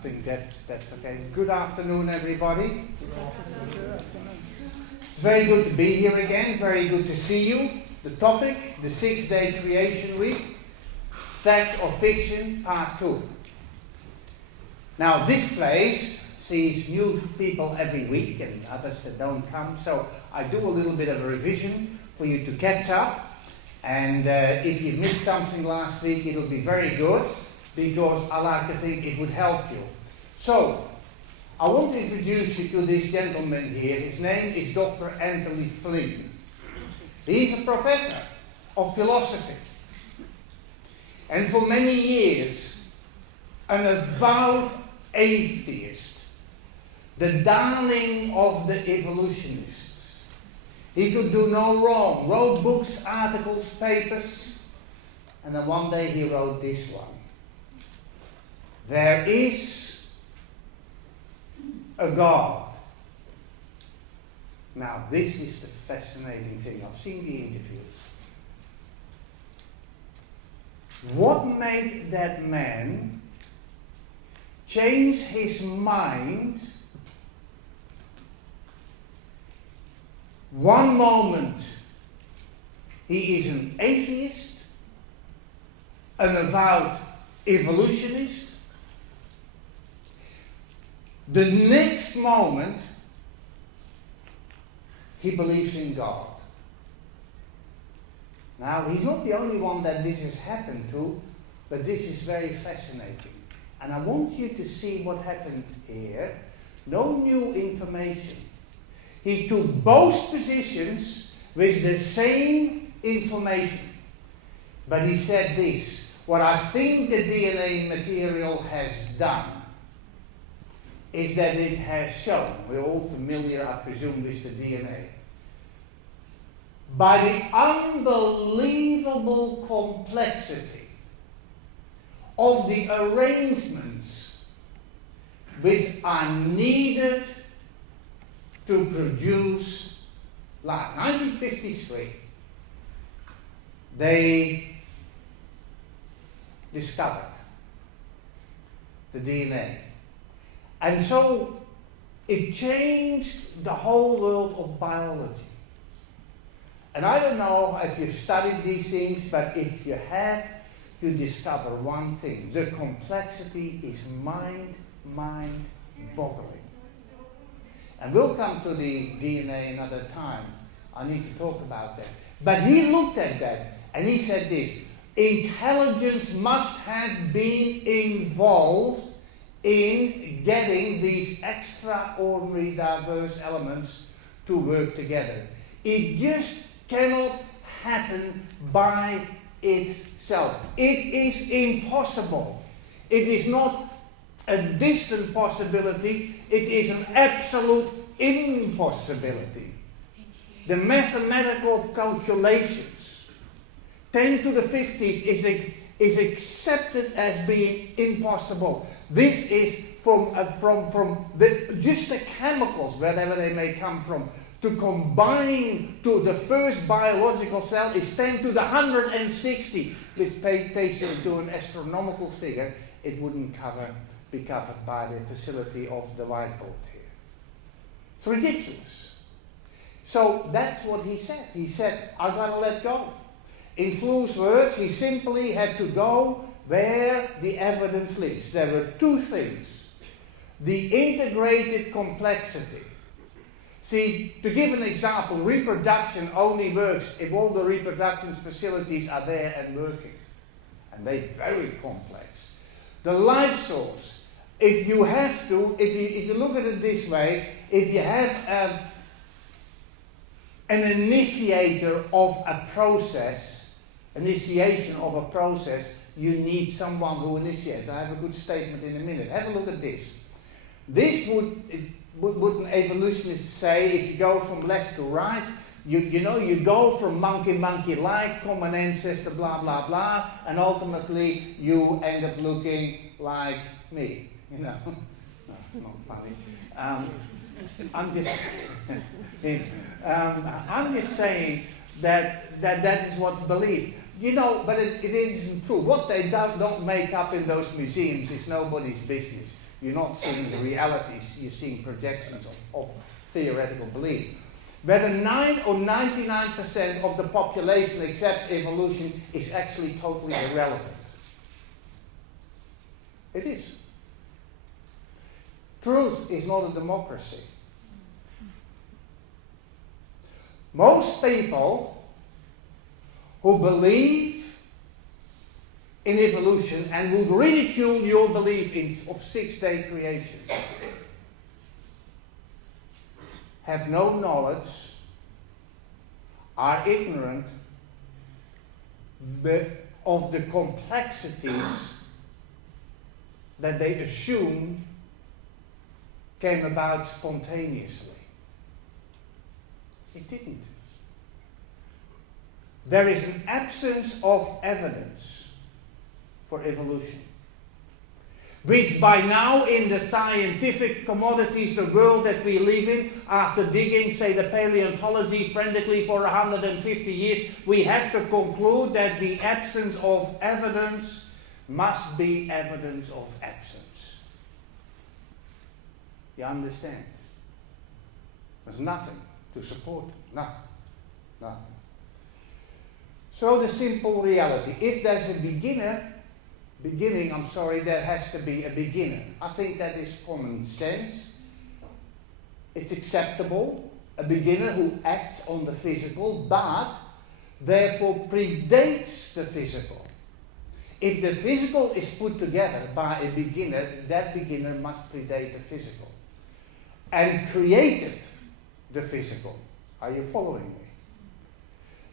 think that's okay. Good afternoon, everybody. Good afternoon. It's very good to be here again. Very good to see you. The topic, the 6-day creation week, fact or fiction, part 2. Now, this place sees new people every week and others that don't come. So I do a little bit of a revision for you to catch up. And if you missed something last week, it'll be very good, because I like to think it would help you. So, I want to introduce you to this gentleman here. His name is Dr. Anthony Flynn. He's a professor of philosophy. And for many years, an avowed atheist, the darling of the evolutionists. He could do no wrong, wrote books, articles, papers, and then one day he wrote this one. There is a God. Now, this is the fascinating thing. I've seen the interviews. What made that man change his mind? One moment he is an atheist, an avowed evolutionist. The next moment he believes in God. Now, he's not the only one that this has happened to, but this is very fascinating. And I want you to see what happened here. No new information. He took both positions with the same information. But he said this: what I think the DNA material has done is that it has shown, we're all familiar, I presume, with the DNA, by the unbelievable complexity of the arrangements which are needed to produce life. 1953, they discovered the DNA. And so it changed the whole world of biology. And I don't know if you've studied these things, but if you have, you discover one thing. The complexity is mind-boggling. And we'll come to the DNA another time. I need to talk about that. But he looked at that and he said this: intelligence must have been involved in getting these extraordinary diverse elements to work together. It just cannot happen by itself. It is impossible. It is not a distant possibility, it is an absolute impossibility. The mathematical calculations, 10 to the 50s is accepted as being impossible. This is from just the chemicals, wherever they may come from, to combine to the first biological cell is 10 to the 160, which takes you to an astronomical figure. It wouldn't be covered by the facility of the whiteboard here. It's ridiculous. So that's what he said. He said, I gotta let go. In Flu's words, he simply had to go where the evidence leads. There were two things. The integrated complexity. See, to give an example, reproduction only works if all the reproduction facilities are there and working. And they're very complex. The life source. If you have to, if you look at it this way, if you have an initiation of a process, you need someone who initiates. I have a good statement in a minute. Have a look at this. This would an evolutionist say, if you go from left to right, you go from monkey-like, common ancestor, blah, blah, blah, and ultimately you end up looking like me. No, not funny. I'm just saying that is what's believed. But it isn't true. What they don't make up in those museums is nobody's business. You're not seeing the realities, you're seeing projections of theoretical belief. Whether 9 or 99% of the population accepts evolution is actually totally irrelevant. It is. Truth is not a democracy. Most people who believe in evolution and would ridicule your belief of 6-day creation have no knowledge, are ignorant of the complexities that they assume came about spontaneously. It didn't. There is an absence of evidence for evolution, which by now in the scientific commodities, the world that we live in, after digging, say, the paleontology frantically for 150 years, we have to conclude that the absence of evidence must be evidence of absence. You understand? There's nothing to support it. Nothing. So the simple reality, if there's a beginning, there has to be a beginner. I think that is common sense. It's acceptable. A beginner who acts on the physical, but therefore predates the physical. If the physical is put together by a beginner, that beginner must predate the physical and created the physical. Are you following me?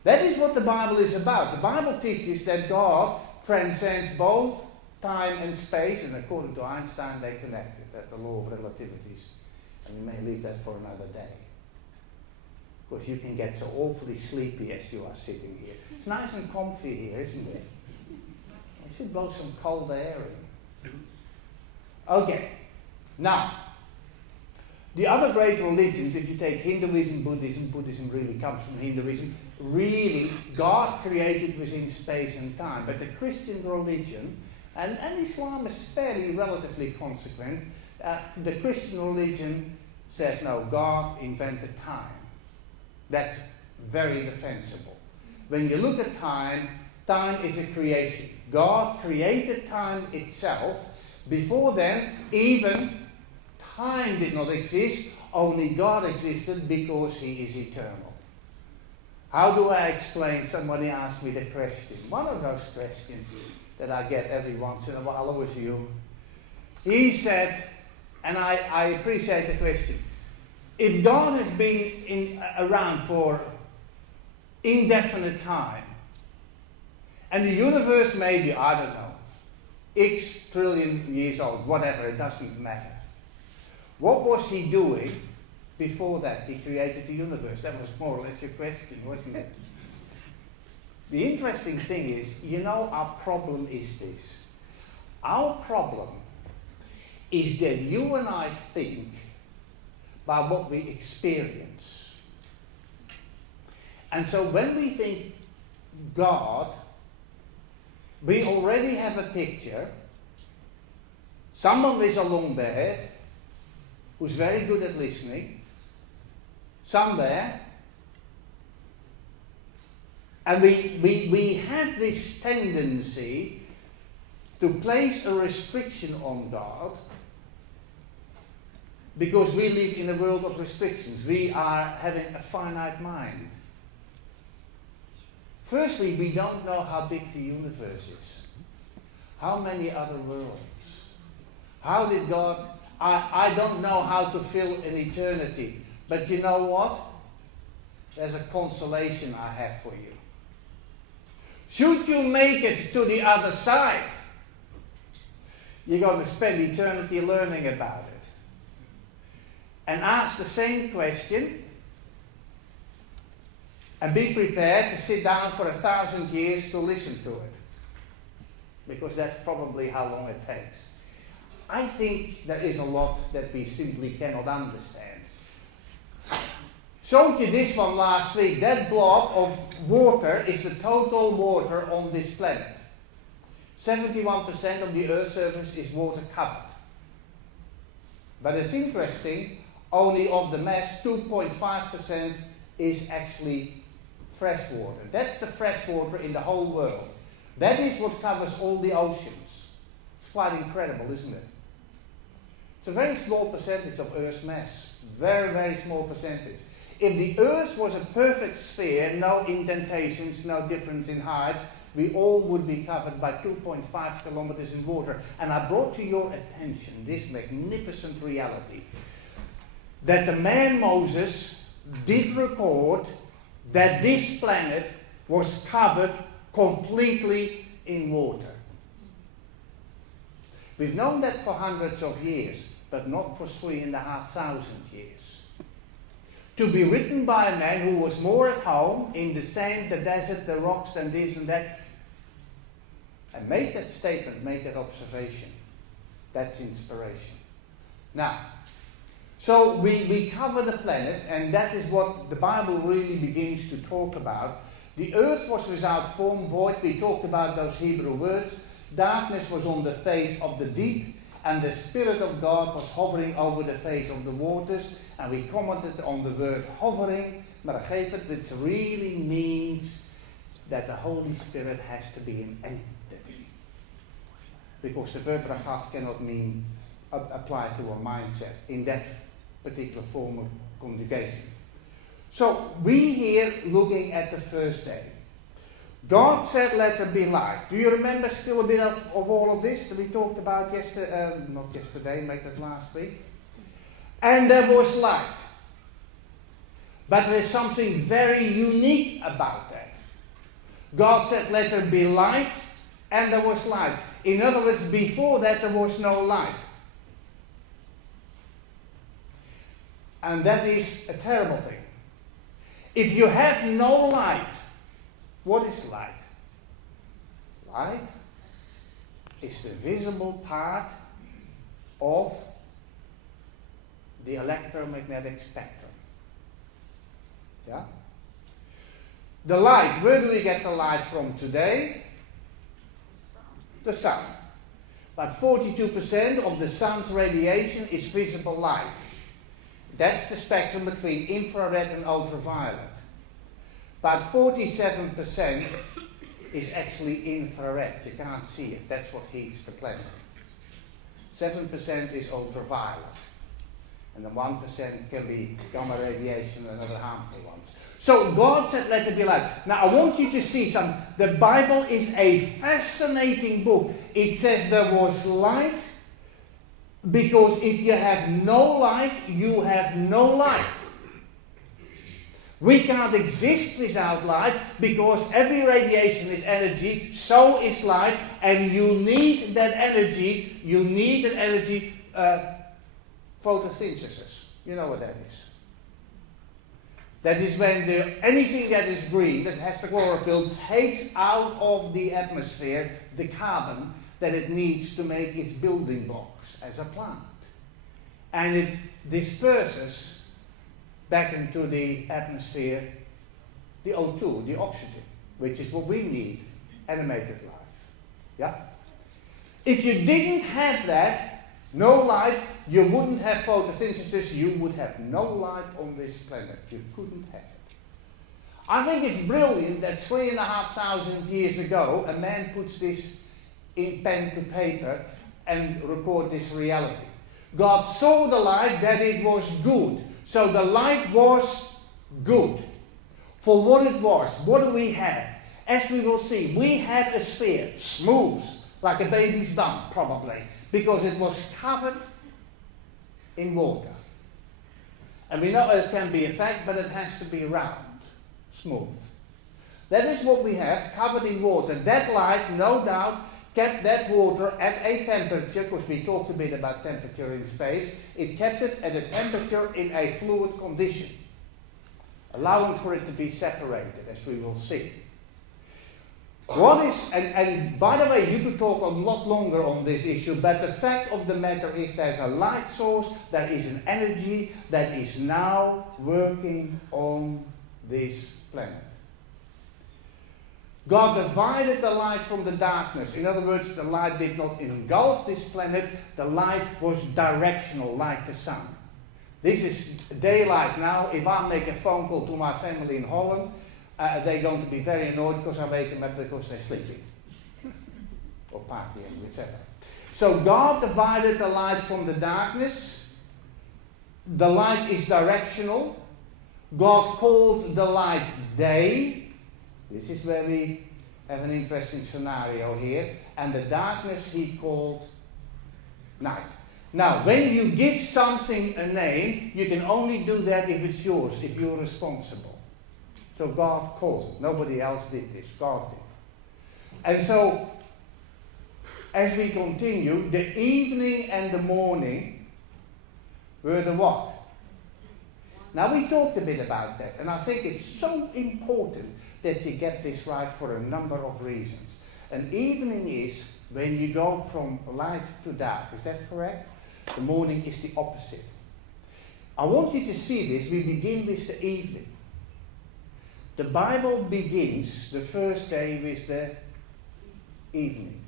That is what the Bible is about. The Bible teaches that God transcends both time and space, and according to Einstein, they connected. That's the law of relativities. And we may leave that for another day. Because you can get so awfully sleepy as you are sitting here. It's nice and comfy here, isn't it? I should blow some cold air in. Okay. Now, the other great religions, if you take Hinduism, Buddhism really comes from Hinduism. Really, God created within space and time. But the Christian religion, and Islam is fairly relatively consequent, the Christian religion says, no, God invented time. That's very defensible. When you look at time, time is a creation. God created time itself. Before then, even time did not exist, only God existed because He is eternal. How do I explain? Somebody asked me the question. One of those questions that I get every once in a while was you. He said, and I appreciate the question, if God has been around for indefinite time, and the universe may be, I don't know, X trillion years old, whatever, it doesn't matter. What was He doing before that He created the universe? That was more or less your question, wasn't it? The interesting thing is, our problem is this. Our problem is that you and I think by what we experience. And so when we think God, we already have a picture. Someone with a long beard, who's very good at listening, somewhere. And we have this tendency to place a restriction on God because we live in a world of restrictions. We are having a finite mind. Firstly, we don't know how big the universe is. How many other worlds? How did God... I don't know how to fill an eternity. But you know what? There's a consolation I have for you. Should you make it to the other side, you're going to spend eternity learning about it. And ask the same question and be prepared to sit down for 1,000 years to listen to it. Because that's probably how long it takes. I think there is a lot that we simply cannot understand. Showed you this one last week. That blob of water is the total water on this planet. 71% of the Earth's surface is water covered. But it's interesting, only of the mass, 2.5% is actually fresh water. That's the fresh water in the whole world. That is what covers all the oceans. It's quite incredible, isn't it? It's a very small percentage of Earth's mass. Very, very small percentage. If the Earth was a perfect sphere, no indentations, no difference in height, we all would be covered by 2.5 kilometers in water. And I brought to your attention this magnificent reality. That the man Moses did record that this planet was covered completely in water. We've known that for hundreds of years, but not for 3,500 years. To be written by a man who was more at home in the sand, the desert, the rocks, and this and that, and make that statement, make that observation. That's inspiration. Now, so we cover the planet, and that is what the Bible really begins to talk about. The earth was without form, void. We talked about those Hebrew words. Darkness was on the face of the deep, and the Spirit of God was hovering over the face of the waters. And we commented on the word hovering, maar I gave it, which really means that the Holy Spirit has to be an entity. Because the verb ragaf cannot mean apply to a mindset in that particular form of conjugation. So we here looking at the first day. God said, let there be light. Do you remember still a bit of all of this that we talked about not yesterday, make that last week? And there was light. But there is something very unique about that. God said, let there be light, and there was light. In other words, before that there was no light. And that is a terrible thing. If you have no light, what is light? Light is the visible part of the electromagnetic spectrum. Yeah? The light, where do we get the light from today? The sun. But 42% of the sun's radiation is visible light. That's the spectrum between infrared and ultraviolet. But 47% is actually infrared. You can't see it. That's what heats the planet. 7% is ultraviolet. And then 1% can be gamma radiation and other harmful ones. So God said, let there be light. Now I want you to see something. The Bible is a fascinating book. It says there was light, because if you have no light, you have no life. We can't exist without light, because every radiation is energy, so is light, and you need that energy. You need an energy, photosynthesis. You know what that is. That is when anything that is green, that has the chlorophyll, takes out of the atmosphere the carbon that it needs to make its building blocks as a plant. And it disperses back into the atmosphere the O2, the oxygen, which is what we need, animated life. Yeah? If you didn't have that, no light, you wouldn't have photosynthesis, you would have no light on this planet. You couldn't have it. I think it's brilliant that 3,500 years ago, a man puts this in pen to paper and record this reality. God saw the light, that it was good. So the light was good. For what it was, what do we have? As we will see, we have a sphere, smooth, like a baby's bum, probably, because it was covered in water. And we know it can be a fact, but it has to be round, smooth. That is what we have, covered in water. That light, no doubt, kept that water at a temperature, because we talked a bit about temperature in space, it kept it at a temperature in a fluid condition, allowing for it to be separated, as we will see. What is, and by the way, you could talk a lot longer on this issue, but the fact of the matter is there's a light source, there is an energy that is now working on this planet. God divided the light from the darkness. In other words, the light did not engulf this planet. The light was directional, like the sun. This is daylight now. If I make a phone call to my family in Holland, they're going to be very annoyed because I wake them up because they're sleeping. Or partying, etc. So God divided the light from the darkness. The light is directional. God called the light day. This is where we have an interesting scenario here. And the darkness he called night. Now, when you give something a name, you can only do that if it's yours, if you're responsible. So God calls it. Nobody else did this. God did. And so, as we continue, the evening and the morning were the what? Now, we talked a bit about that, and I think it's so important that you get this right for a number of reasons. An evening is when you go from light to dark. Is that correct? The morning is the opposite. I want you to see this. We begin with the evening. The Bible begins the first day with the evening.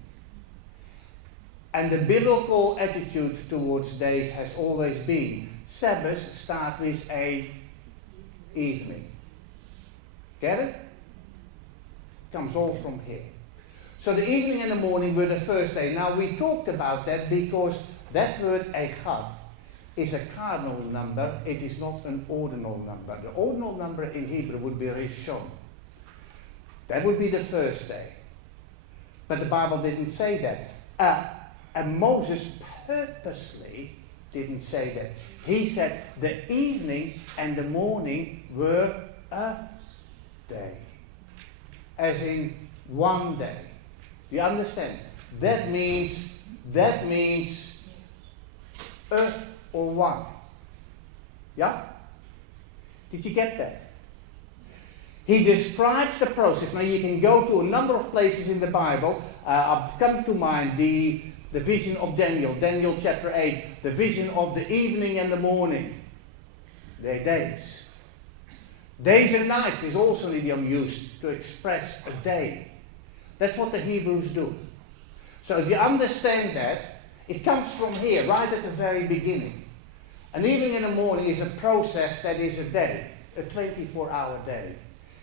And the biblical attitude towards days has always been Sabbath start with a evening. Get it? Comes all from here. So the evening and the morning were the first day. Now we talked about that because that word echad is a cardinal number. It is not an ordinal number. The ordinal number in Hebrew would be rishon. That would be the first day. But the Bible didn't say that. And Moses purposely didn't say that. He said the evening and the morning were a day. As in one day. You understand? That means or one. Yeah? Did you get that? He describes the process. Now you can go to a number of places in the Bible. I've come to mind the vision of Daniel. Daniel chapter 8. The vision of the evening and the morning. They're days. Days and nights is also an idiom used to express a day. That's what the Hebrews do. So if you understand that, it comes from here, right at the very beginning. An evening and a morning is a process that is a day, a 24-hour day.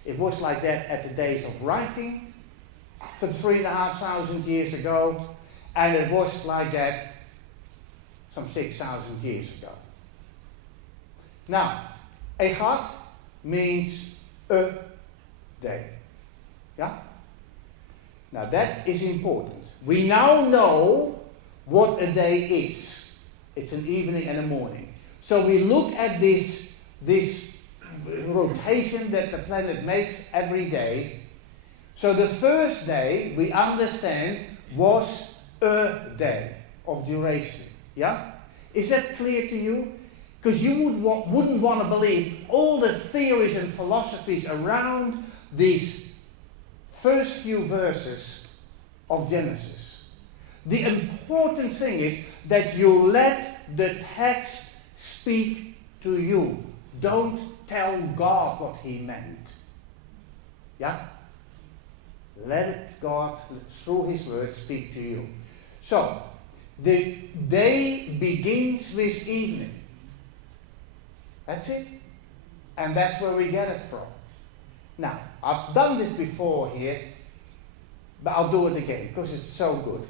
It was like that at the days of writing, some 3,500 years ago, and it was like that some 6,000 years ago. Now, echad means a day. Yeah? Now that is important. We now know what a day is. It's an evening and a morning. So we look at this rotation that the planet makes every day. So the first day, we understand, was a day of duration. Yeah? Is that clear to you? Because you wouldn't want to believe all the theories and philosophies around these first few verses of Genesis. The important thing is that you let the text speak to you. Don't tell God what he meant. Yeah? Let God, through his word, speak to you. So, the day begins with evening. That's it. And that's where we get it from. Now, I've done this before here, but I'll do it again because it's so good.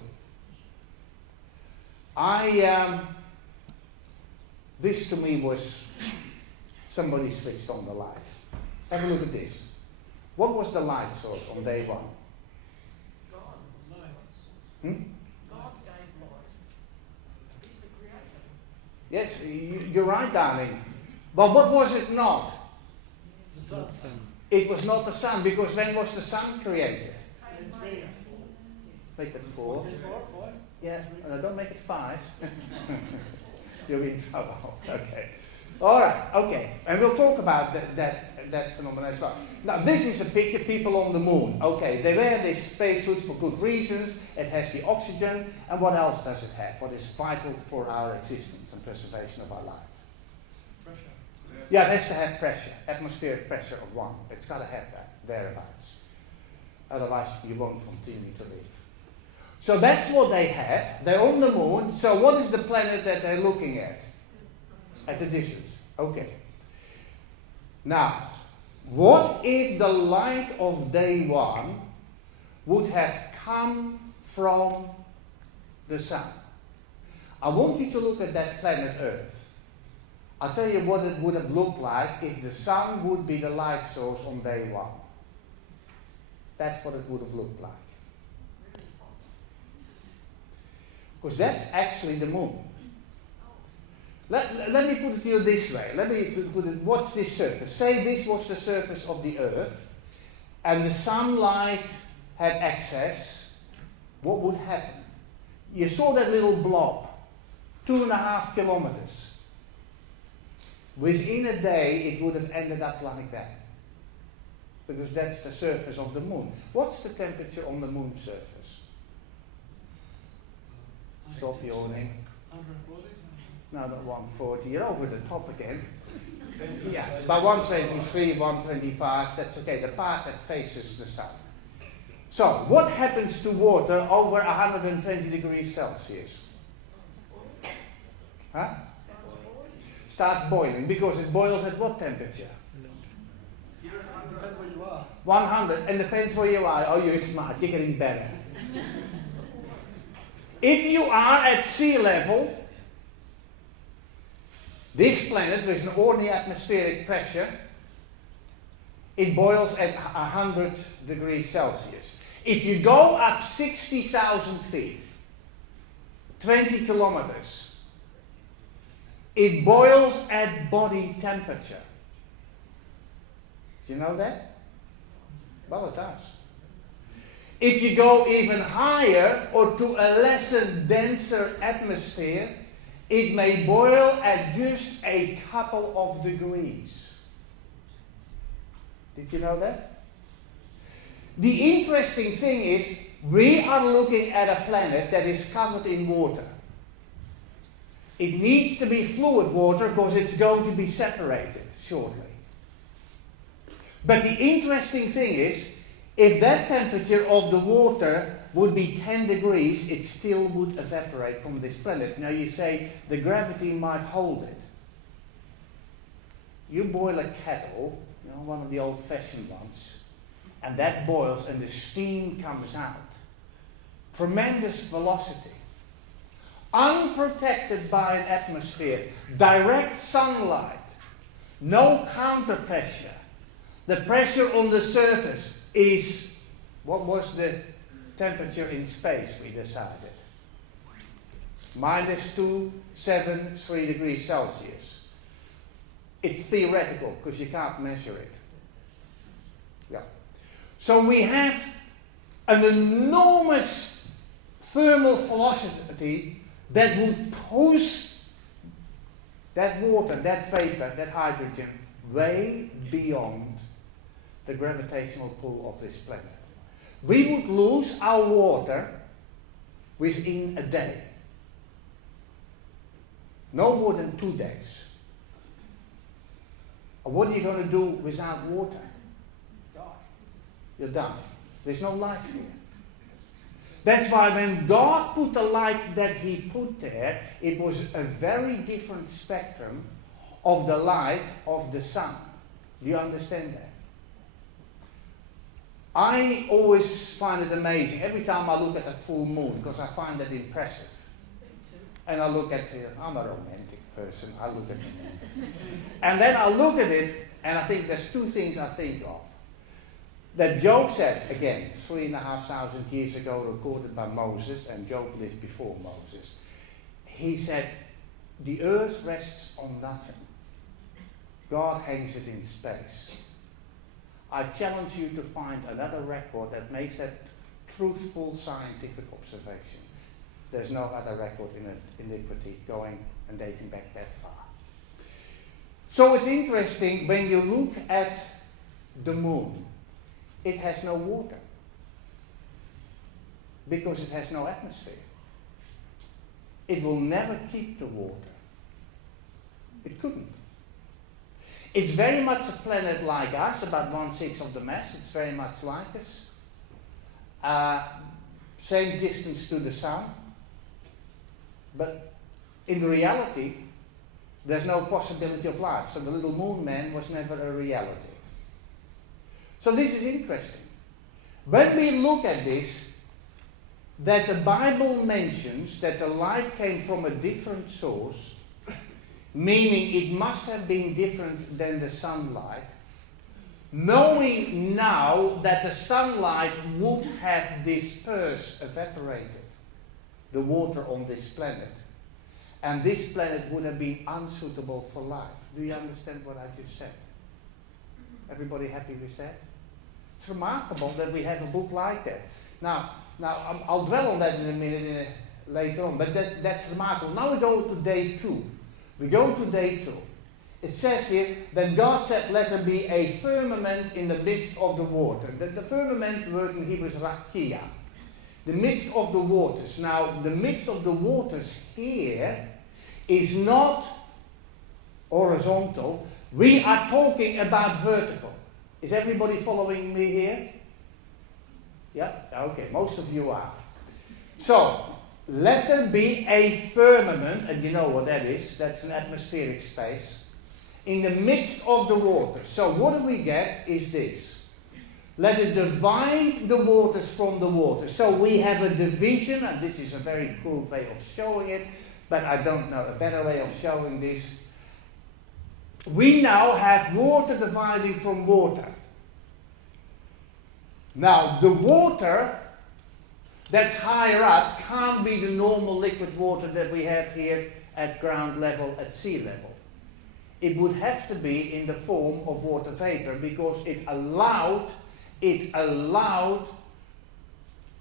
This to me was somebody switched on the light. Have a look at this. What was the light source on day one? God. God gave light. He's the creator. Yes, you're right, darling. But what was it not? The sun. It was not the sun, because when was the sun created? Make it 4. Yeah, no, don't make it 5. You'll be in trouble. Okay. All right. Okay. And we'll talk about that phenomenon as well. Now, this is a picture. People on the moon. Okay. They wear these spacesuits for good reasons. It has the oxygen. And what else does it have? What is vital for our existence and preservation of our life? Yeah, it has to have pressure, atmospheric pressure of 1. It's got to have that, thereabouts. Otherwise, you won't continue to live. So that's what they have. They're on the moon. So what is the planet that they're looking at? At the distance. Okay. Now, what if the light of day one would have come from the sun? I want you to look at that planet Earth. I'll tell you what it would have looked like if the sun would be the light source on day one. That's what it would have looked like. Because that's actually the moon. Let me put it to you this way. Let me put it, what's this surface? Say this was the surface of the Earth, and the sunlight had access. What would happen? You saw that little blob, 2.5 kilometers. Within a day, it would have ended up like that. Because that's the surface of the moon. What's the temperature on the moon's surface? Stop yawning. 140? No, not 140. You're over the top again. Yeah, about 123, 125. That's okay. The part that faces the sun. So, what happens to water over 120 degrees Celsius? Huh? Starts boiling, because it boils at what temperature? Depends where you are. 100, and depends where you are. Oh, you're smart, you're getting better. If you are at sea level, this planet with an ordinary atmospheric pressure, it boils at 100 degrees Celsius. If you go up 60,000 feet, 20 kilometers, it boils at body temperature. Do you know that? Well, it does. If you go even higher or to a lesser, denser atmosphere, it may boil at just a couple of degrees. Did you know that? The interesting thing is, we are looking at a planet that is covered in water. It needs to be fluid water because it's going to be separated shortly. But the interesting thing is, if that temperature of the water would be 10 degrees, it still would evaporate from this planet. Now you say, the gravity might hold it. You boil a kettle, you know, one of the old-fashioned ones, and that boils and the steam comes out. Tremendous velocity. Unprotected by an atmosphere. Direct sunlight. No counter pressure. The pressure on the surface is, what was the temperature in space we decided? -273 degrees Celsius. It's theoretical because you can't measure it. Yeah. So we have an enormous thermal velocity that would push that water, that vapor, that hydrogen way beyond the gravitational pull of this planet. We would lose our water within a day. No more than 2 days. What are you going to do without water? You'll die. There's no life here. That's why when God put the light that He put there, it was a very different spectrum of the light of the sun. Do you understand that? I always find it amazing every time I look at a full moon, because I find that impressive. And I look at it, I'm a romantic person, I look at the moon. And then I look at it, and I think there's two things I think of. That Job said, again, 3,500 years ago, recorded by Moses, and Job lived before Moses. He said, the earth rests on nothing. God hangs it in space. I challenge you to find another record that makes that truthful scientific observation. There's no other record in antiquity going and dating back that far. So it's interesting when you look at the moon, it has no water because it has no atmosphere. It will never keep the water. It couldn't. It's very much a planet like us, about 1/6 of the mass. It's very much like us. same distance to the sun. But in reality, there's no possibility of life. So the little moon man was never a reality. So this is interesting. When we look at this, that the Bible mentions that the light came from a different source, meaning it must have been different than the sunlight, knowing now that the sunlight would have dispersed, evaporated the water on this planet, and this planet would have been unsuitable for life. Do you understand what I just said? Everybody happy with that? It's remarkable that we have a book like that. Now I'll dwell on that in a minute later on, but that's remarkable. Now we go to day 2. We go to day 2. It says here that God said, let there be a firmament in the midst of the water. The firmament word in Hebrew is rakia. The midst of the waters. Now, the midst of the waters here is not horizontal. We are talking about vertical. Is everybody following me here? Yeah? Okay, most of you are. So, let there be a firmament, and you know what that is. That's an atmospheric space. In the midst of the waters. So what do we get is this. Let it divide the waters from the waters. So we have a division, and this is a very crude way of showing it, but I don't know a better way of showing this. We now have water dividing from water. Now, the water that's higher up can't be the normal liquid water that we have here at ground level, at sea level. It would have to be in the form of water vapor because it allowed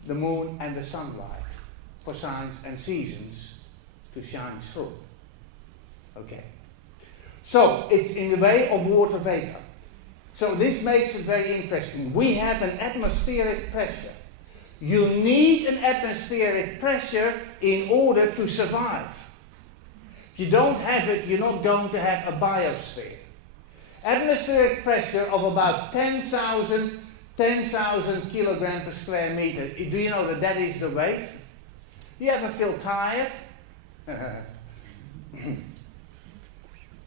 the moon and the sunlight for signs and seasons to shine through. Okay. So it's in the way of water vapor. So this makes it very interesting. We have an atmospheric pressure. You need an atmospheric pressure in order to survive. If you don't have it, you're not going to have a biosphere. Atmospheric pressure of about 10,000 kilograms per square meter. Do you know that that is the weight? You ever feel tired?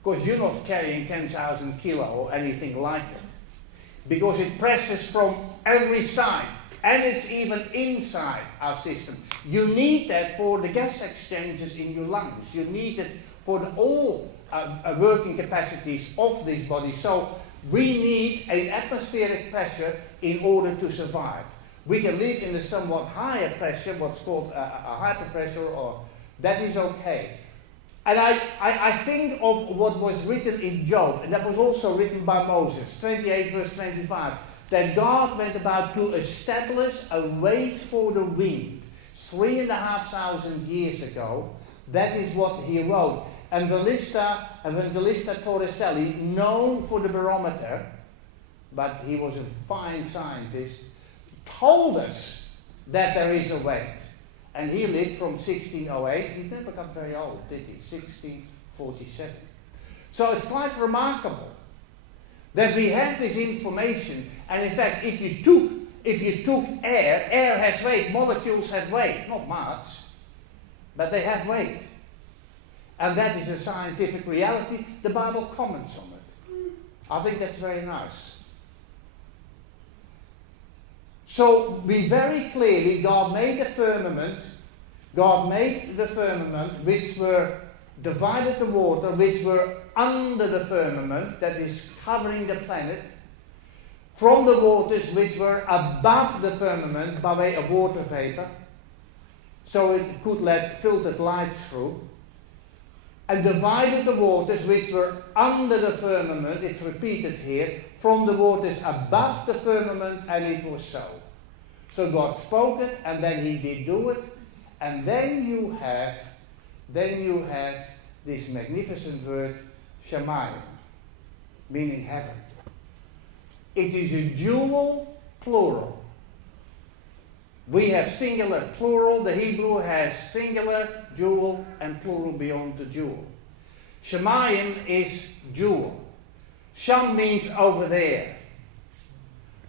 Because you're not carrying 10,000 kilo or anything like it. Because it presses from every side. And it's even inside our system. You need that for the gas exchanges in your lungs. You need it for all working capacities of this body. So we need an atmospheric pressure in order to survive. We can live in a somewhat higher pressure, what's called a hyperpressure, or that is okay. And I think of what was written in Job, and that was also written by Moses, 28 verse 25. That God went about to establish a weight for the wind 3,500 years ago. That is what he wrote. Evangelista Torricelli, known for the barometer, but he was a fine scientist, told us that there is a weight. And he lived from 1608. He never got very old, did he? 1647. So it's quite remarkable that we have this information. And in fact, if you took air has weight, molecules have weight, not much, but they have weight. And that is a scientific reality. The Bible comments on it. I think that's very nice. So we very clearly, God made the firmament, which were divided the water, which were under the firmament, that is covering the planet, from the waters which were above the firmament by way of water vapor, so it could let filtered light through, and divided the waters which were under the firmament, it's repeated here, from the waters above the firmament, and it was so. So God spoke it, and then he did do it, and then you have this magnificent word, Shamayim, meaning heaven. It is a dual plural. We have singular, plural. The Hebrew has singular, dual, and plural beyond the dual. Shamayim is dual. Sham means over there.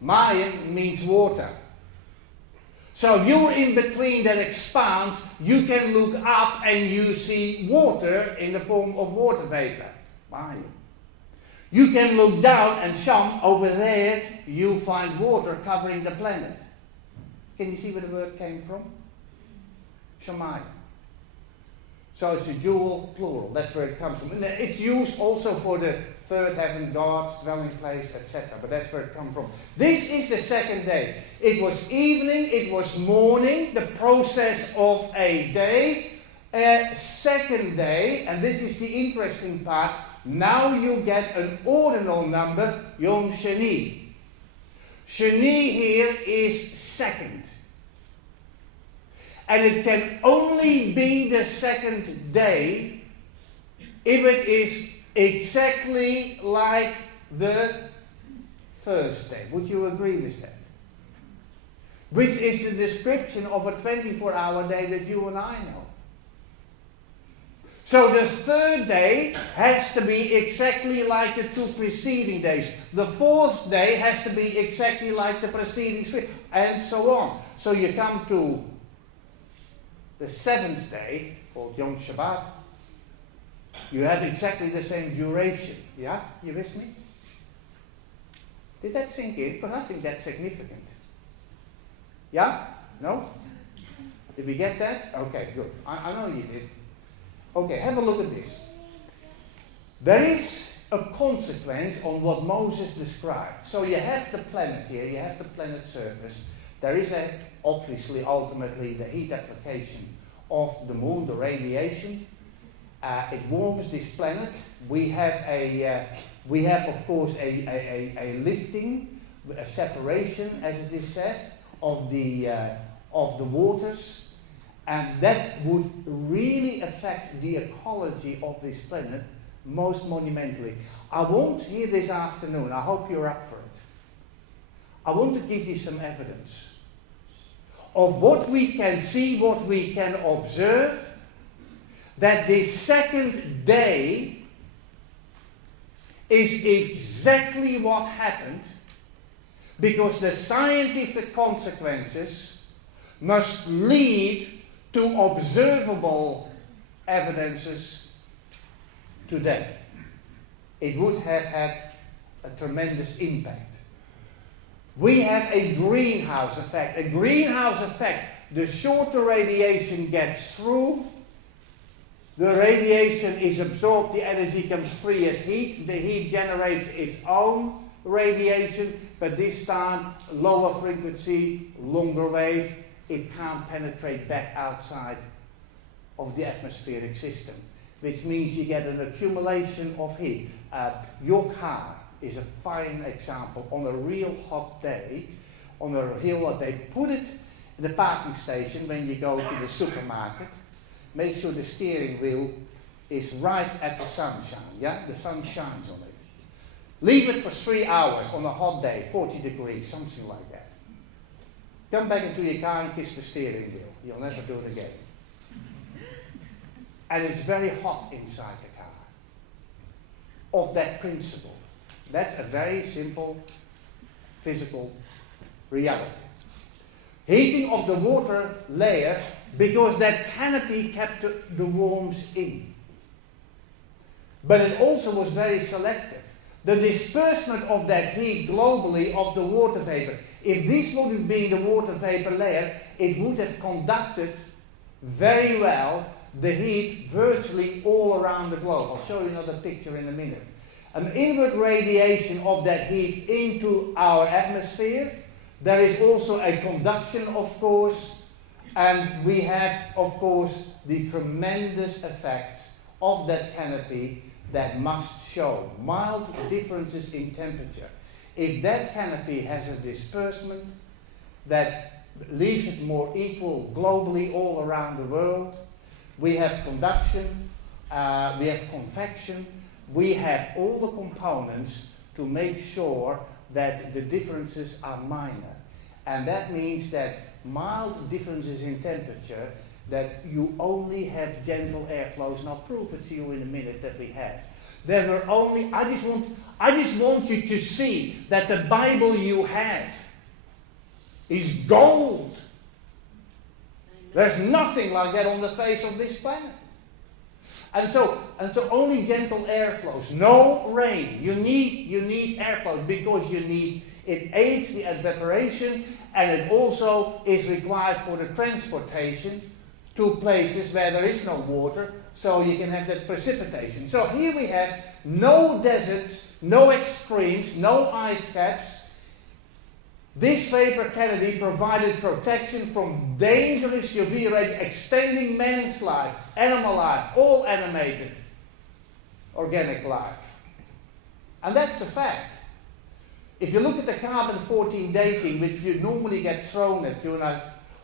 Mayim means water. So if you're in between that expanse, you can look up and you see water in the form of water vapor. Why? You can look down and Sham, over there, you find water covering the planet. Can you see where the word came from? Shammai. So it's a dual plural. That's where it comes from. And it's used also for the third heaven, God's dwelling place, etc. But that's where it comes from. This is the second day. It was evening, it was morning, the process of a day. Second day, and this is the interesting part, now you get an ordinal number, Yom Sheni. Sheni here is second. And it can only be the second day if it is exactly like the first day. Would you agree with that? Which is the description of a 24-hour day that you and I know. So the third day has to be exactly like the two preceding days. The fourth day has to be exactly like the preceding three, and so on. So you come to the seventh day, called Yom Shabbat. You have exactly the same duration. Yeah? You with me? Did that sink in? Because I think that's significant. Yeah? No? Did we get that? Okay, good. I know you did. Okay, have a look at this. There is a consequence on what Moses described. So you have the planet here, you have the planet surface. There is obviously, ultimately, the heat application of the moon, the radiation. It warms this planet. We have of course, a lifting, a separation, as it is said, of the waters. And that would really affect the ecology of this planet most monumentally. I want here this afternoon, I hope you're up for it, I want to give you some evidence of what we can see, what we can observe, that this second day is exactly what happened, because the scientific consequences must lead to observable evidences today. It would have had a tremendous impact. We have a greenhouse effect. A greenhouse effect, the shorter radiation gets through, the radiation is absorbed, the energy comes free as heat, the heat generates its own radiation, but this time lower frequency, longer wave, it can't penetrate back outside of the atmospheric system, which means you get an accumulation of heat. Your car is a fine example. On a real hot day, on a real hot day, put it in the parking station when you go to the supermarket. Make sure the steering wheel is right at the sunshine, yeah? The sun shines on it. Leave it for 3 hours on a hot day, 40 degrees, something like that. Come back into your car and kiss the steering wheel. You'll never do it again. And it's very hot inside the car. Of that principle. That's a very simple physical reality. Heating of the water layer, because that canopy kept the warmth in. But it also was very selective. The disbursement of that heat globally of the water vapor, if this would have been the water vapor layer, it would have conducted very well the heat virtually all around the globe. I'll show you another picture in a minute. An inward radiation of that heat into our atmosphere. There is also a conduction, of course, and we have, of course, the tremendous effects of that canopy that must show mild differences in temperature. If that canopy has a disbursement that leaves it more equal globally all around the world, we have conduction, we have convection, we have all the components to make sure that the differences are minor. And that means that mild differences in temperature, that you only have gentle airflows, and I'll prove it to you in a minute that we have. There were only, I just want you to see that the Bible you have is gold There's nothing like that on the face of this planet. And so only gentle airflows, no rain. You need airflows because it aids the evaporation, and it also is required for the transportation to places where there is no water, so you can have that precipitation. So here we have no deserts, no extremes, no ice caps. This vapor canopy provided protection from dangerous UV rays, extending man's life, animal life, all animated organic life. And that's a fact. If you look at the carbon-14 dating, which you normally get thrown at you, and I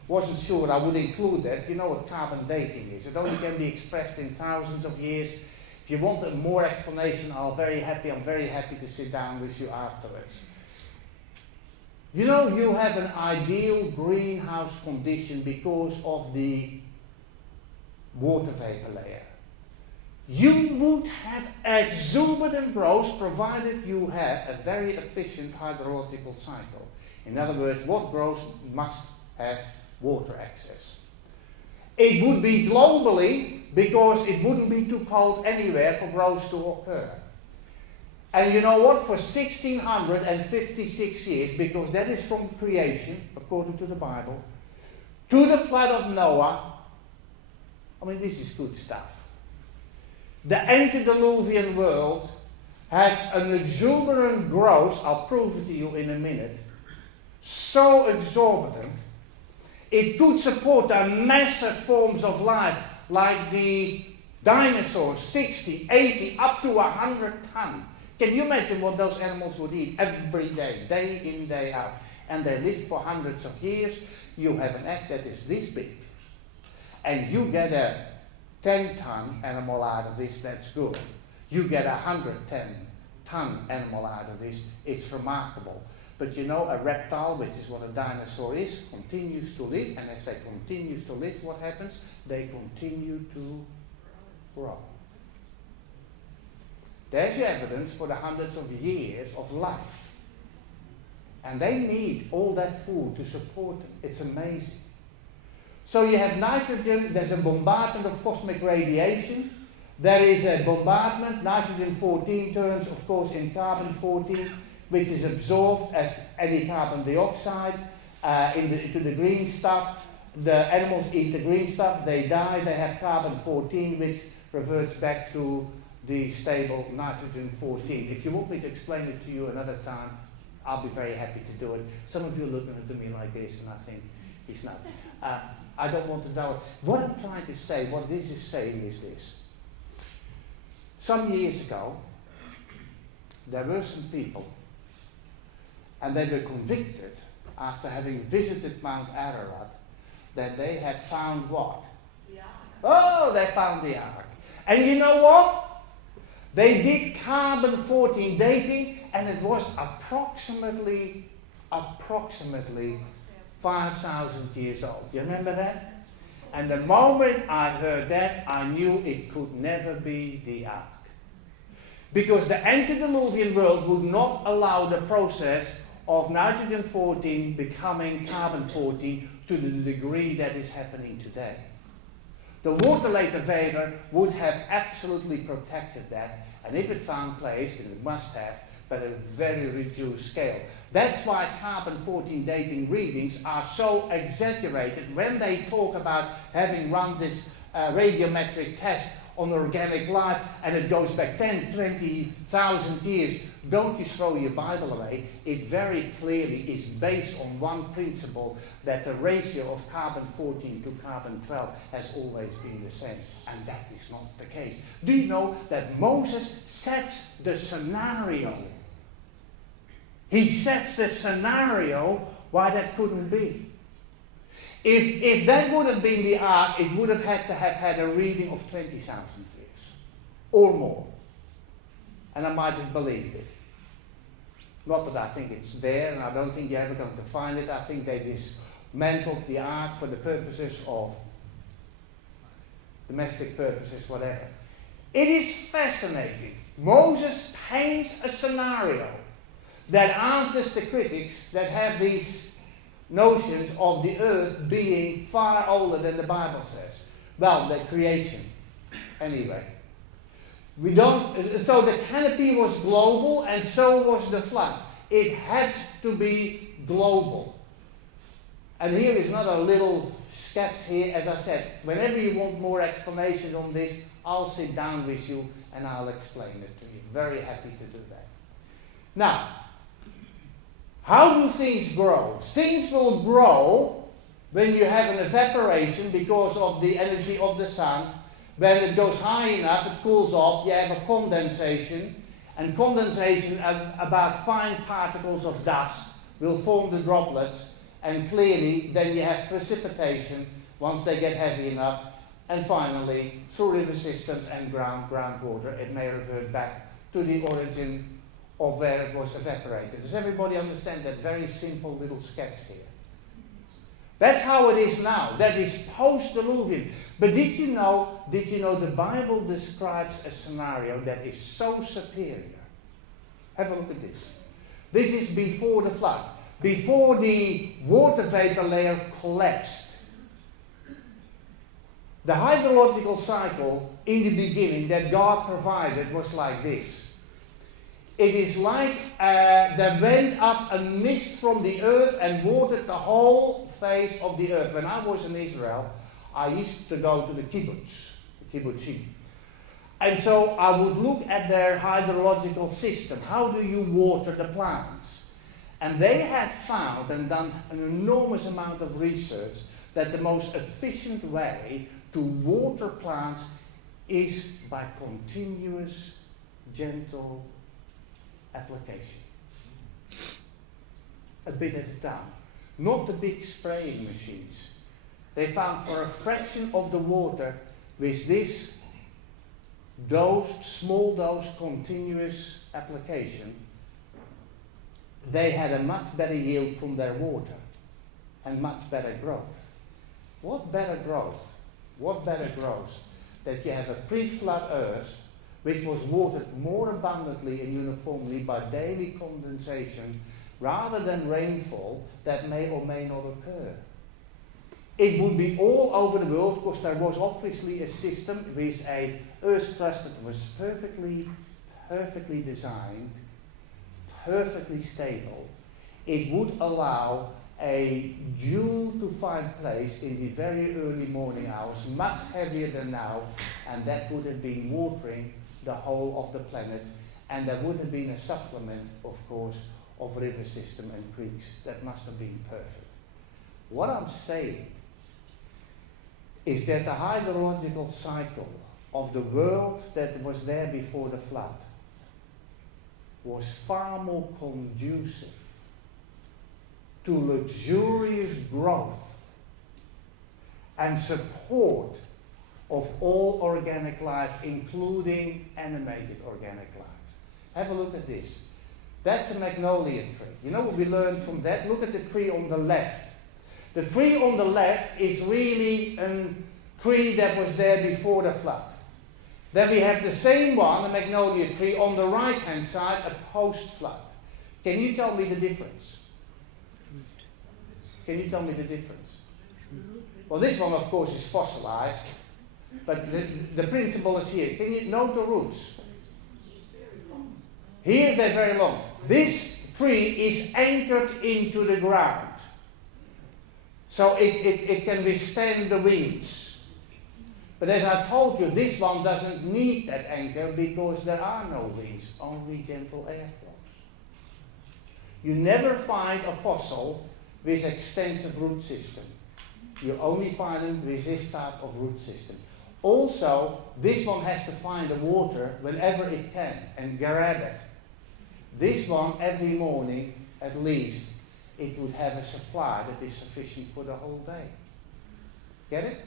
wasn't sure I would include that, you know what carbon dating is. It only can be expressed in thousands of years. If you want more explanation, I'm very happy to sit down with you afterwards. You know, you have an ideal greenhouse condition because of the water vapor layer. You would have exuberant growth provided you have a very efficient hydrological cycle. In other words, what grows must have water access. It would be globally because it wouldn't be too cold anywhere for growth to occur. And you know what? For 1656 years, because that is from creation, according to the Bible, to the flood of Noah, I mean, this is good stuff. The antediluvian world had an exuberant growth, I'll prove it to you in a minute, so exorbitant, it could support the massive forms of life, like the dinosaurs, 60, 80, up to 100 tons. Can you imagine what those animals would eat every day in, day out? And they lived for hundreds of years. You have an egg that is this big. And you get a 10-ton animal out of this, that's good. You get a 110-ton animal out of this, it's remarkable. But you know, a reptile, which is what a dinosaur is, continues to live, and if they continue to live, what happens? They continue to grow. There's your evidence for the hundreds of years of life. And they need all that food to support them. It's amazing. So you have nitrogen, there's a bombardment of cosmic radiation. There is a bombardment, nitrogen-14 turns, of course, in carbon-14, which is absorbed as any carbon dioxide into the green stuff. The animals eat the green stuff, they die, they have carbon-14, which reverts back to the stable nitrogen-14. If you want me to explain it to you another time, I'll be very happy to do it. Some of you are looking at me like this, and I think he's nuts. I don't want to know. What I'm trying to say, what this is saying is this. Some years ago, there were some people, and they were convicted after having visited Mount Ararat, that they had found what? The ark. Oh, they found the ark. And you know what? They did carbon-14 dating, and it was approximately 5,000 years old. You remember that? And the moment I heard that, I knew it could never be the ark. Because the antediluvian world would not allow the process of nitrogen-14 becoming carbon-14 to the degree that is happening today. The water-later vapor would have absolutely protected that, and if it found place, and it must have, but at a very reduced scale. That's why carbon-14 dating readings are so exaggerated when they talk about having run this radiometric test on organic life, and it goes back 10, 20,000 years. Don't you throw your Bible away. It very clearly is based on one principle, that the ratio of carbon-14 to carbon-12 has always been the same. And that is not the case. Do you know that Moses sets the scenario? He sets the scenario why that couldn't be. If that would have been the ark, it would have had to have had a reading of 20,000 years or more. And I might have believed it. Not that I think it's there, and I don't think you're ever going to find it. I think they dismantled the ark for the purposes of domestic purposes, whatever. It is fascinating. Moses paints a scenario that answers the critics that have these notions of the earth being far older than the Bible says. Well, the creation. Anyway. So the canopy was global and so was the flood. It had to be global. And here is another little sketch here. As I said, whenever you want more explanation on this, I'll sit down with you and I'll explain it to you. Very happy to do that. Now, how do things grow? Things will grow when you have an evaporation because of the energy of the sun. When it goes high enough, it cools off, you have a condensation. And condensation, about fine particles of dust, will form the droplets. And clearly, then you have precipitation once they get heavy enough. And finally, through river systems and groundwater, it may revert back to the origin of where it was evaporated. Does everybody understand that very simple little sketch here? That's how it is now. That is post-Diluvian. But did you know the Bible describes a scenario that is so superior? Have a look at this. This is before the flood. Before the water vapor layer collapsed. The hydrological cycle in the beginning that God provided was like this. It is like there went up a mist from the earth and watered the whole face of the earth. When I was in Israel, I used to go to the kibbutzim. And so I would look at their hydrological system. How do you water the plants? And they had found and done an enormous amount of research that the most efficient way to water plants is by continuous, gentle application. A bit at a time. Not the big spraying machines. They found for a fraction of the water with this small dose continuous application, they had a much better yield from their water and much better growth. What better growth? What better growth? That you have a pre-flood earth which was watered more abundantly and uniformly by daily condensation rather than rainfall that may or may not occur. It would be all over the world because there was obviously a system with a earth crust that was perfectly designed, perfectly stable. It would allow a dew to find place in the very early morning hours, much heavier than now, and that would have been watering the whole of the planet, and there would have been a supplement, of course, of river system and creeks. That must have been perfect. What I'm saying is that the hydrological cycle of the world that was there before the flood was far more conducive to luxurious growth and support of all organic life, including animated organic life. Have a look at this. That's a magnolia tree. You know what we learned from that? Look at the tree on the left. The tree on the left is really a tree that was there before the flood. Then we have the same one, a magnolia tree, on the right-hand side, a post-flood. Can you tell me the difference? Can you tell me the difference? Well, this one, of course, is fossilized, but the principle is here. Can you note the roots? Here they're very long. This tree is anchored into the ground. So it can withstand the winds. But as I told you, this one doesn't need that anchor because there are no winds, only gentle airflows. You never find a fossil with extensive root system. You only find them with this type of root system. Also, this one has to find the water whenever it can and grab it. This one, every morning, at least, it would have a supply that is sufficient for the whole day. Get it?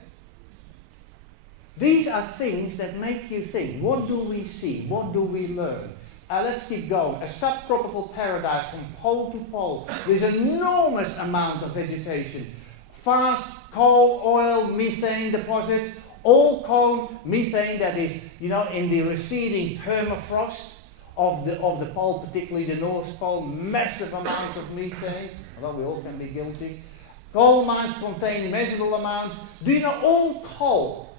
These are things that make you think. What do we see? What do we learn? Let's keep going. A subtropical paradise from pole to pole with an enormous amount of vegetation. Fast coal, oil, methane deposits, all coal, methane that is, in the receding permafrost of the pole, particularly the North Pole, massive amounts of methane, although we all can be guilty. Coal mines contain measurable amounts. Do you know all coal,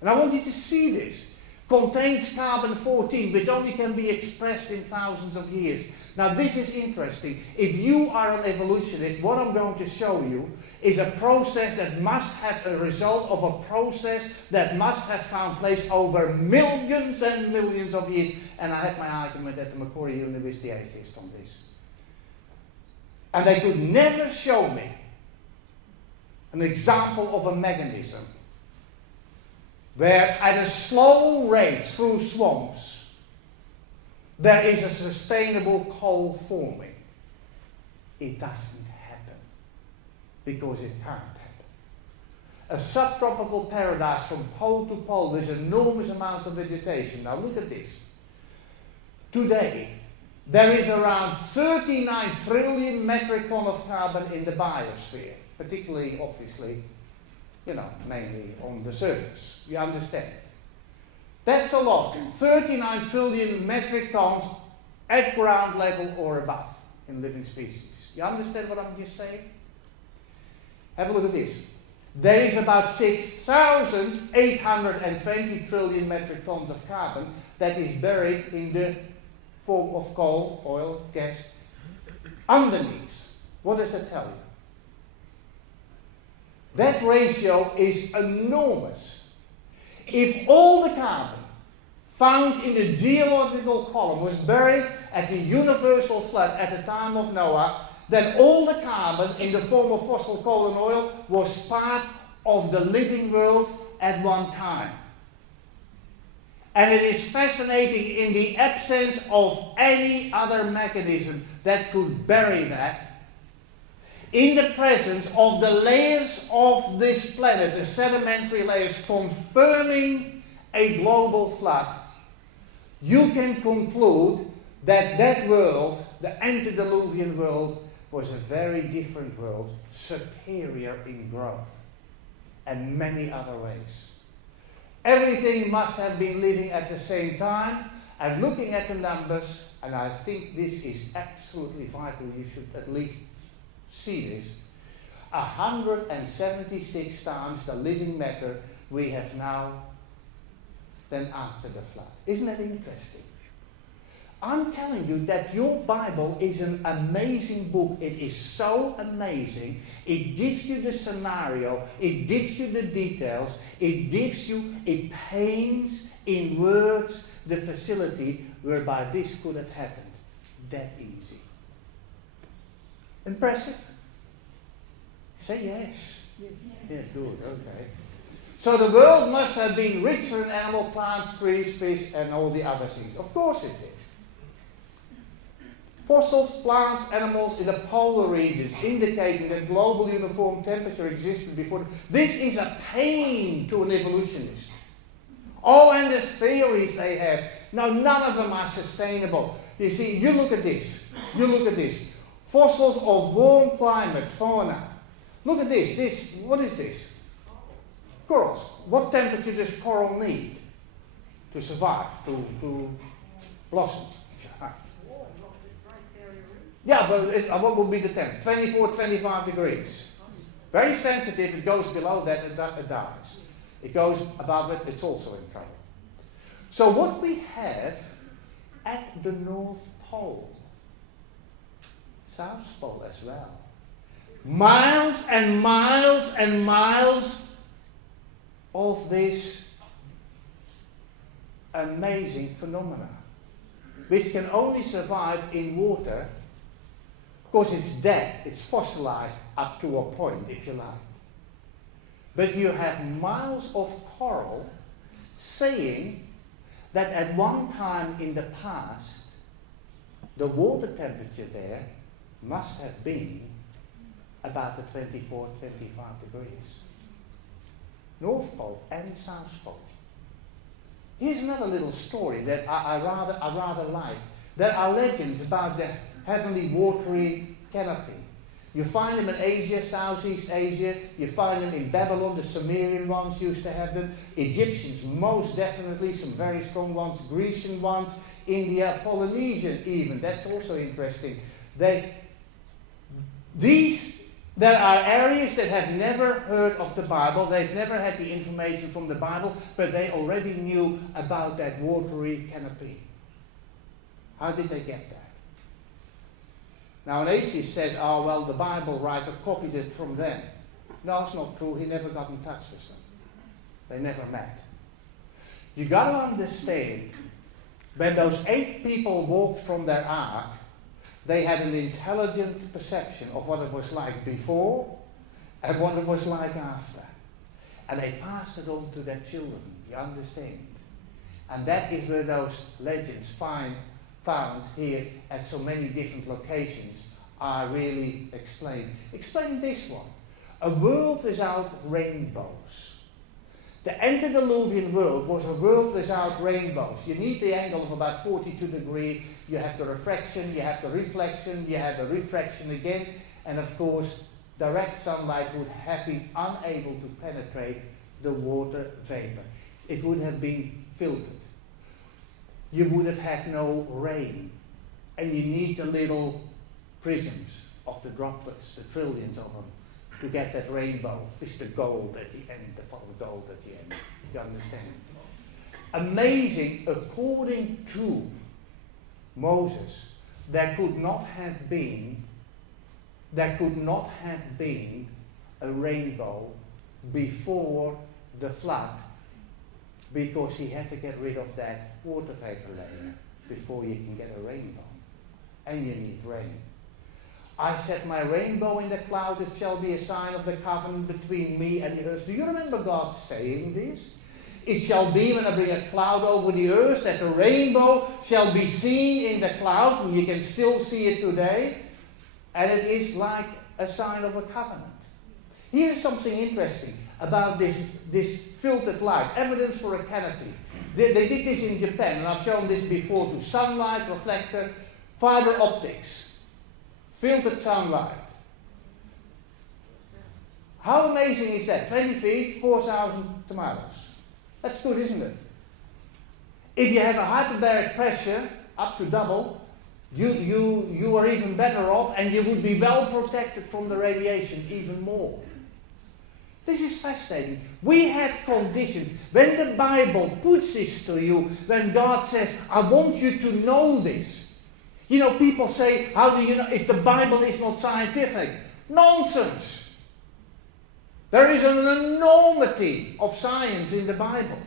and I want you to see this, contains carbon-14, which only can be expressed in thousands of years. Now this is interesting. If you are an evolutionist, what I'm going to show you is a process that must have a result of a process that must have found place over millions and millions of years. And I had my argument at the Macquarie University atheist on this. And they could never show me an example of a mechanism where at a slow rate through swamps there is a sustainable coal forming. It doesn't happen because it can't happen. A subtropical paradise from pole to pole, there's enormous amounts of vegetation. Now look at this. Today, there is around 39 trillion metric ton of carbon in the biosphere, particularly, obviously, mainly on the surface. You understand? That's a lot. 39 trillion metric tons at ground level or above in living species. You understand what I'm just saying? Have a look at this. There is about 6,820 trillion metric tons of carbon that is buried in the form of coal, oil, gas, underneath. What does that tell you? That ratio is enormous. If all the carbon found in the geological column was buried at the universal flood at the time of Noah, then all the carbon in the form of fossil coal and oil was part of the living world at one time. And it is fascinating, in the absence of any other mechanism that could bury that, in the presence of the layers of this planet, the sedimentary layers confirming a global flood, you can conclude that that world, the antediluvian world, was a very different world, superior in growth and many other ways. Everything must have been living at the same time, and looking at the numbers, and I think this is absolutely vital, you should at least see this, 176 times the living matter we have now than after the flood. Isn't that interesting? I'm telling you that your Bible is an amazing book. It is so amazing. It gives you the scenario, it gives you the details, it paints in words the facility whereby this could have happened. That easy. Impressive? Say yes. Yeah, good, okay. So the world must have been richer in animal, plants, trees, fish, and all the other things. Of course it did. Fossils, plants, animals in the polar regions, indicating that global uniform temperature existed before. This is a pain to an evolutionist. Oh, and the theories they have. Now, none of them are sustainable. You see, you look at this. Fossils of warm climate, fauna. Look at this. What is this? Corals. What temperature does coral need to survive, to blossom? Yeah, but what would be the temperature? 24, 25 degrees. Very sensitive. It goes below that, it dies. It goes above it, it's also in trouble. So what we have at the North Pole, South Pole as well, miles and miles and miles of this amazing phenomena, which can only survive in water. Of course, it's dead, it's fossilized up to a point, if you like. But you have miles of coral saying that at one time in the past, the water temperature there must have been about the 24, 25 degrees. North Pole and South Pole. Here's another little story that I rather like. There are legends about the heavenly watery canopy. You find them in Asia, Southeast Asia. You find them in Babylon. The Sumerian ones used to have them. Egyptians, most definitely, some very strong ones. Grecian ones. India, Polynesian even. That's also interesting. There are areas that have never heard of the Bible. They've never had the information from the Bible, but they already knew about that watery canopy. How did they get that? Now, an atheist says, oh, well, the Bible writer copied it from them. No, it's not true. He never got in touch with them. They never met. You got to understand, when those 8 people walked from their ark, they had an intelligent perception of what it was like before and what it was like after. And they passed it on to their children, you understand? And that is where those legends found here at so many different locations are really explained. Explain this one. A world without rainbows. The antediluvian world was a world without rainbows. You need the angle of about 42 degrees. You have the refraction, you have the reflection, you have the refraction again. And of course, direct sunlight would have been unable to penetrate the water vapor. It would have been filtered. You would have had no rain. And you need the little prisms of the droplets, the trillions of them, to get that rainbow. It's the gold at the end, the pot of gold at the end. You understand? Amazing, according to Moses, there could not have been a rainbow before the flood, because he had to get rid of that water vapor layer before you can get a rainbow. And you need rain. I set my rainbow in the cloud, it shall be a sign of the covenant between me and the earth. Do you remember God saying this? It shall be when I bring a cloud over the earth that the rainbow shall be seen in the cloud, and you can still see it today. And it is like a sign of a covenant. Here's something interesting about this filtered light, evidence for a canopy. They did this in Japan, and I've shown this before too. Sunlight, reflector, fiber optics, filtered sunlight. How amazing is that? 20 feet, 4,000 tomatoes. That's good, isn't it? If you have a hyperbaric pressure, up to double, you are even better off, and you would be well protected from the radiation even more. This is fascinating. We had conditions. When the Bible puts this to you, when God says, I want you to know this. You know, people say, how do you know if the Bible is not scientific? Nonsense. There is an enormity of science in the Bible.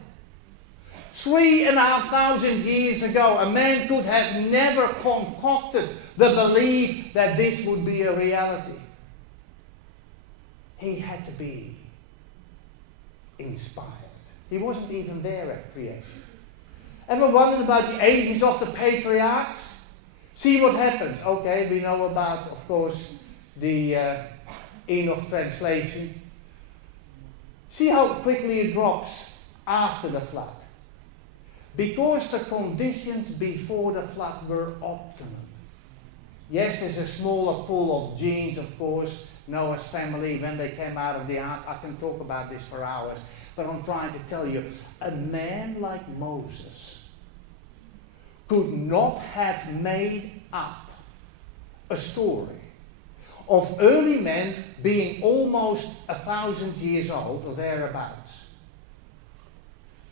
3,500 years ago, a man could have never concocted the belief that this would be a reality. He had to be inspired. He wasn't even there at creation. Ever wondered about the ages of the patriarchs? See what happens. Okay, we know about, of course, the Enoch translation. See how quickly it drops after the flood. Because the conditions before the flood were optimum. Yes, there's a smaller pool of genes, of course. Noah's family, when they came out of the ark. I can talk about this for hours. But I'm trying to tell you, a man like Moses could not have made up a story of early men being almost 1,000 years old or thereabouts.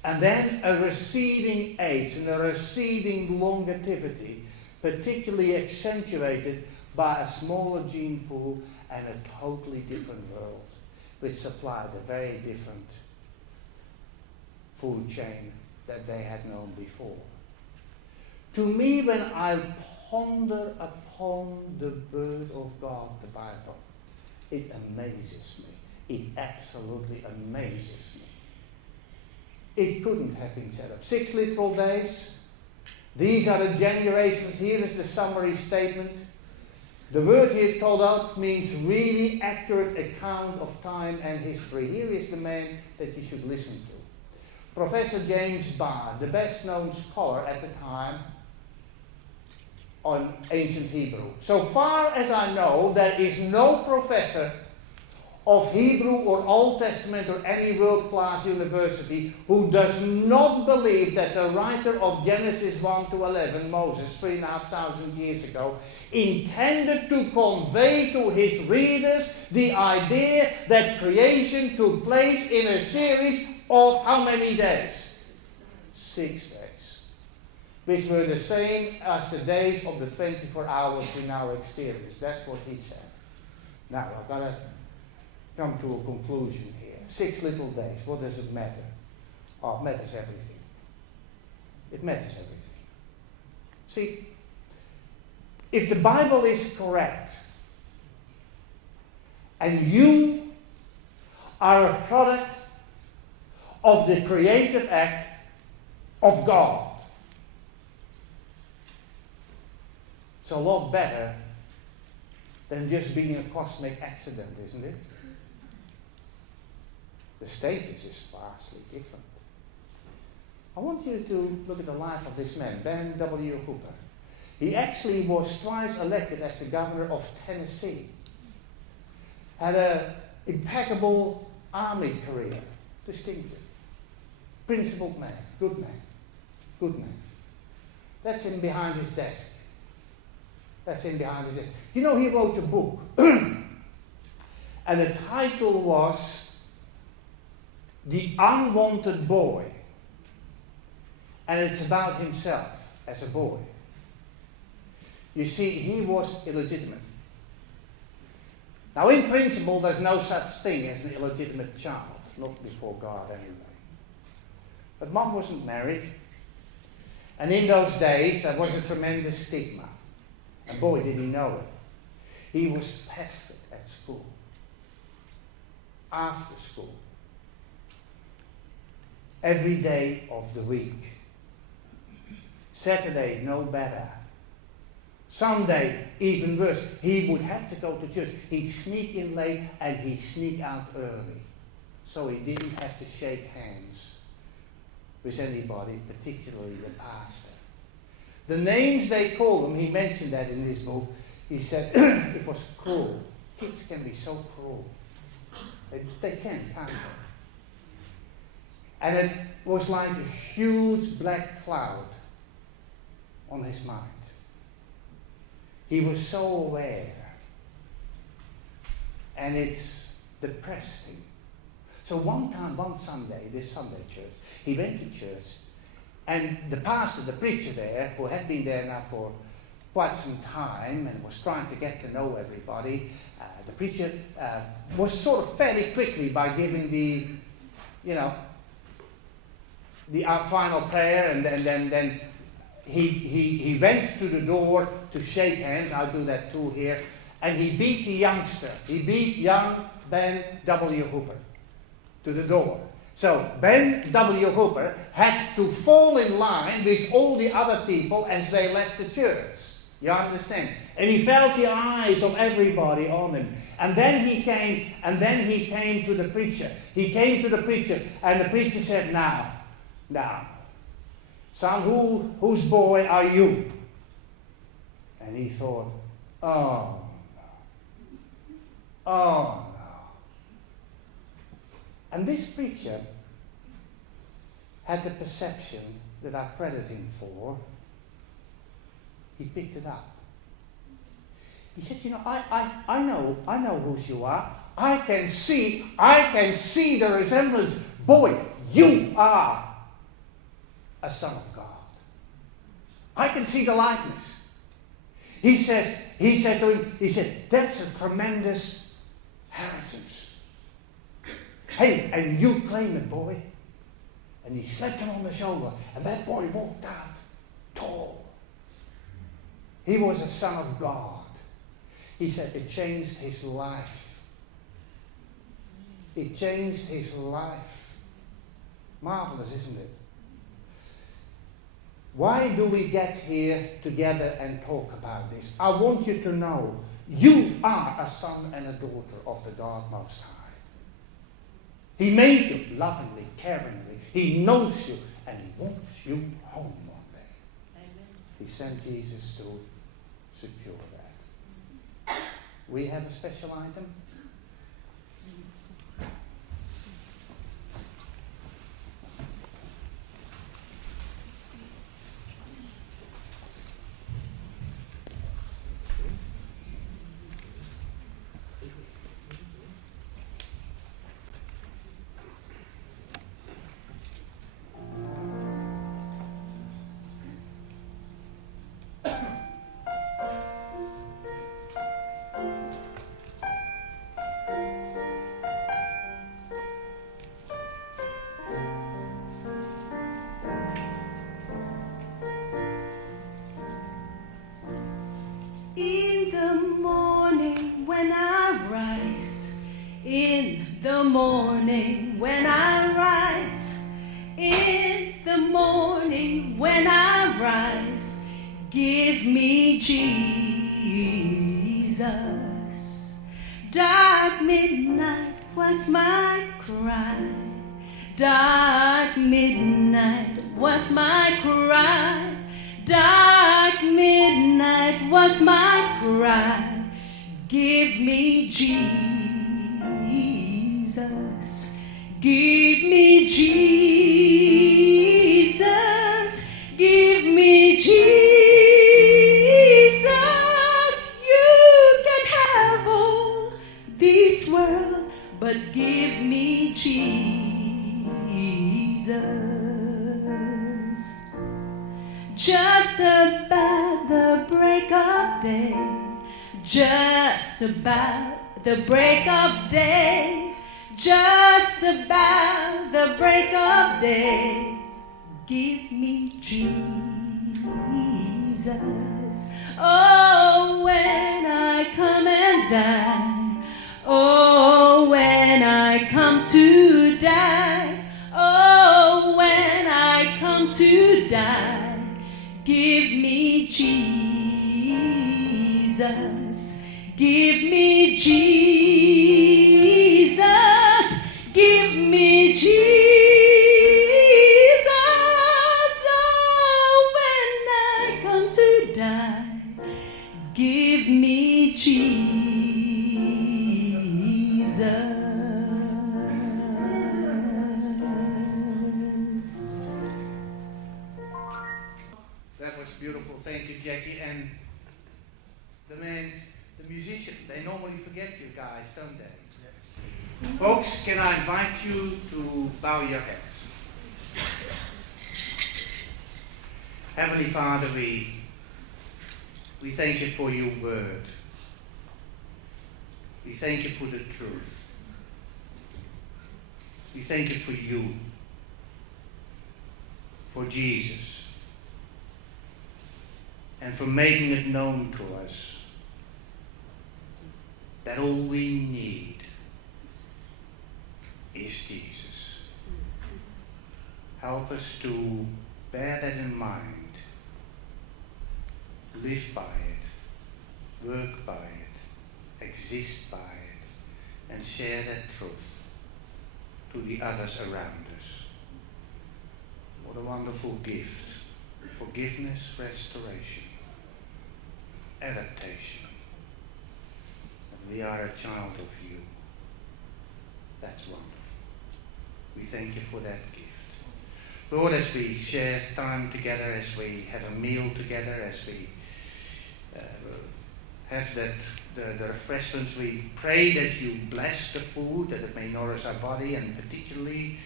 And then a receding age and a receding longevity, particularly accentuated by a smaller gene pool and a totally different world, which supplied a very different food chain that they had known before. To me, when I ponder upon the Word of God, the Bible, it amazes me. It absolutely amazes me. It couldn't have been set up. 6 literal days. These are the generations. Here is the summary statement. The word here told out means really accurate account of time and history. Here is the man that you should listen to. Professor James Barr, the best known scholar at the time, on ancient Hebrew. So far as I know, there is no professor of Hebrew or Old Testament or any world-class university who does not believe that the writer of Genesis 1 to 11, Moses, 3,500 years ago, intended to convey to his readers the idea that creation took place in a series of how many days? 6 days. Which were the same as the days of the 24 hours we now experience. That's what he said. Now, I've got to come to a conclusion here. 6 little days, what does it matter? Oh, it matters everything. It matters everything. See, if the Bible is correct, and you are a product of the creative act of God, it's a lot better than just being a cosmic accident, isn't it? The status is vastly different. I want you to look at the life of this man, Barend W. Hooper. He actually was twice elected as the governor of Tennessee. Had an impeccable army career, distinctive. Principled man, good man, good man. That's him behind his desk. That's him behind his desk. You know, he wrote a book, and the title was The Unwanted Boy. And it's about himself as a boy. You see, he was illegitimate. Now, in principle, there's no such thing as an illegitimate child, not before God anyway. But Mom wasn't married. And in those days, there was a tremendous stigma. And boy, did he know it. He was pestered at school, after school, every day of the week. Saturday, no better. Sunday, even worse. He would have to go to church. He'd sneak in late and he'd sneak out early. So he didn't have to shake hands with anybody, particularly the pastor. The names they called him, he mentioned that in his book. He said it was cruel. Kids can be so cruel. They can't they? And it was like a huge black cloud on his mind. He was so aware. And it's depressed him. So one Sunday, this Sunday church, he went to church, and the pastor, the preacher there, who had been there now for quite some time and was trying to get to know everybody, the preacher was sort of fairly quickly by giving the final prayer, and then he went to the door to shake hands. I'll do that too here. And he beat the youngster. He beat young Ben W. Hooper to the door. So Ben W. Hooper had to fall in line with all the other people as they left the church. You understand? And he felt the eyes of everybody on him. And then he came to the preacher. He came to the preacher, and the preacher said, Now, son, whose boy are you? And he thought, oh no. And this preacher had the perception that I credit him for. He picked it up. He said, I know whose you are. I can see the resemblance. Boy, you are a son of God. I can see the likeness. He said to him, that's a tremendous inheritance. Hey, and you claim it, boy. And he slapped him on the shoulder, and that boy walked out tall. He was a son of God. He said it changed his life. It changed his life. Marvelous, isn't it? Why do we get here together and talk about this? I want you to know you are a son and a daughter of the God Most High. He made you lovingly, caringly. He knows you, and he wants you home one day. Amen. He sent Jesus to secure that. We have a special item. In the morning when I rise, in the morning when I rise, in the morning when I rise, give me Jesus. Dark midnight was my cry, dark midnight was my cry. Dark midnight was my cry. Give me Jesus. Give me Jesus. Give me Jesus. You can have all this world, but give me Jesus. Just about the break of day, just about the break of day, just about the break of day, give me Jesus. Oh, when I come and die, oh, when I come to die, oh, when I come to die, give me Jesus. Give me Jesus. Give me Jesus. Oh, when I come to die, give me Jesus. That was beautiful. Thank you, Jackie. And the musician, they normally forget you guys, don't they? Yeah. Folks, can I invite you to bow your heads? Heavenly Father, we thank you for your word. We thank you for the truth. We thank you for you, for Jesus, and for making it known to us that all we need is Jesus. Help us to bear that in mind, live by it, work by it, exist by it, and share that truth to the others around us. What a wonderful gift. Forgiveness, restoration, adaptation. And we are a child of you. That's wonderful. We thank you for that gift. Lord, as we share time together, as we have a meal together, as we have the refreshments, we pray that you bless the food, that it may nourish our body, and particularly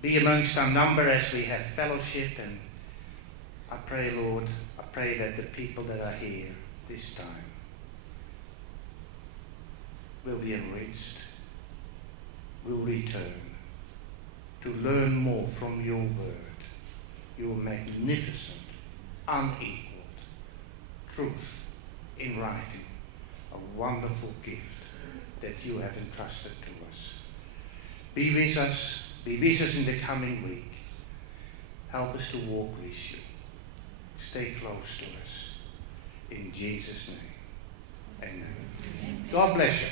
be amongst our number as we have fellowship. And I pray, Lord, that the people that are here this time will be enriched, will return to learn more from your word, your magnificent, unequaled truth in writing, a wonderful gift that you have entrusted to us. Be with us in the coming week. Help us to walk with you. Stay close to us. In Jesus' name, amen. God bless you.